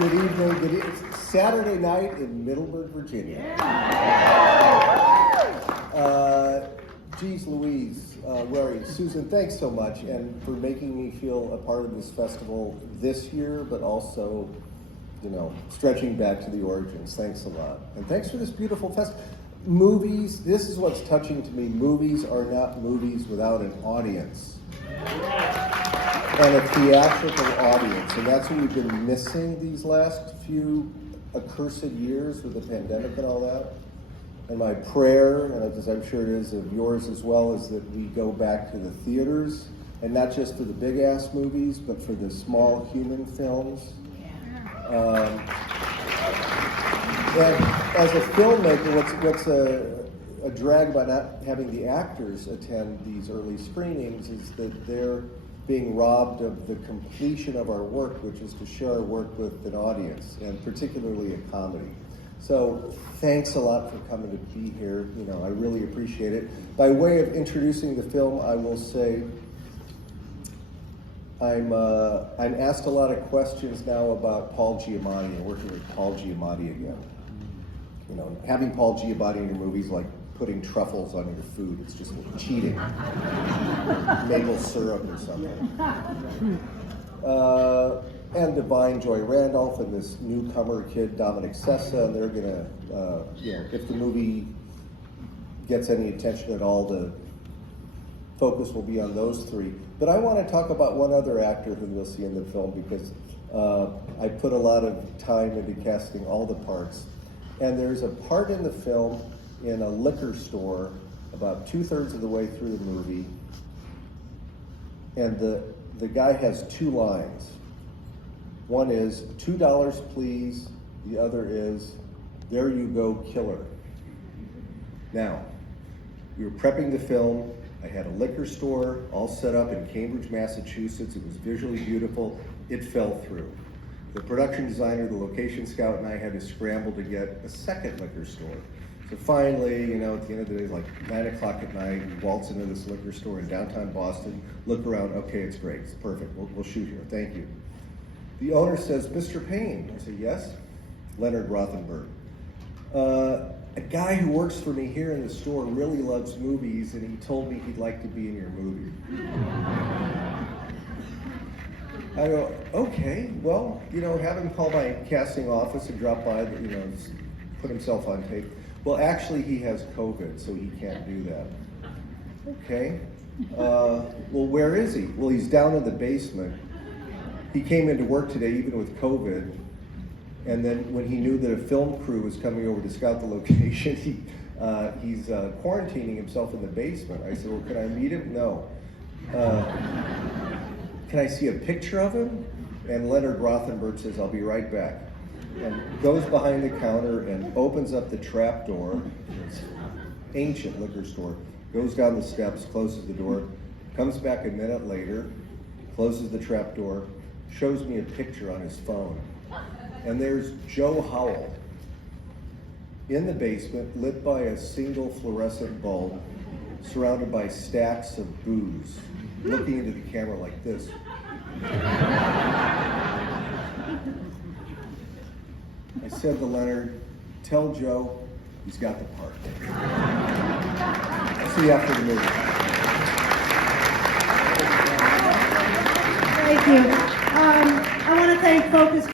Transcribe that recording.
Good evening. Good evening. Saturday night in Middleburg, Virginia. Geez Louise, Rory, Susan, thanks so much, and for making me feel a part of this festival this year, but also, stretching back to the origins. Thanks a lot. And thanks for this beautiful festival. Movies, this is what's touching to me. Movies are not movies without an audience. And a theatrical audience. And that's what we've been missing these last few accursed years with the pandemic and all that. And my prayer, and as I'm sure it is of yours as well, is that we go back to the theaters, and not just for the big-ass movies, but for the small human films. And as a filmmaker, what's a drag about not having the actors attend these early screenings is that they're being robbed of the completion of our work, which is to share our work with an audience, and particularly a comedy. So thanks a lot for coming to be here. I really appreciate it. By way of introducing the film, I will say I'm asked a lot of questions now about Paul Giamatti and working with Paul Giamatti again. Having Paul Giamatti in your movies like putting truffles on your food. It's just cheating. Maple syrup or something. And divine Joy Randolph and this newcomer kid, Dominic Sessa, and they're gonna, if the movie gets any attention at all, the focus will be on those three. But I want to talk about one other actor who you'll see in the film, because I put a lot of time into casting all the parts. And there's a part in the film in a liquor store about 2/3 of the way through the movie, and the guy has two lines. One is, $2 please. The other is, there you go, killer. Now, we were prepping the film. I had a liquor store all set up in Cambridge, Massachusetts. It was visually beautiful. It fell through. The production designer, the location scout, and I had to scramble to get a second liquor store. So finally, at the end of the day, like 9 o'clock at night, we waltz into this liquor store in downtown Boston, look around, okay, it's great, it's perfect, we'll shoot here, thank you. The owner says, Mr. Payne. I say, yes? Leonard Rothenberg. A guy who works for me here in the store really loves movies, and he told me he'd like to be in your movie. I go, okay, well, have him call my casting office and drop by, put himself on tape. Well, actually, he has COVID, so he can't do that. Okay. Well, where is he? Well, he's down in the basement. He came into work today, even with COVID, and then when he knew that a film crew was coming over to scout the location, he's quarantining himself in the basement. I said, well, can I meet him? No. Can I see a picture of him? And Leonard Rothenberg says, I'll be right back. And goes behind the counter and opens up the trap door. It's ancient liquor store. Goes down the steps, closes the door, comes back a minute later, closes the trap door, shows me a picture on his phone. And there's Joe Howell in the basement, lit by a single fluorescent bulb, surrounded by stacks of booze, looking into the camera like this. I said to Leonard, tell Joe he's got the part. I'll see you after the movie. Thank you.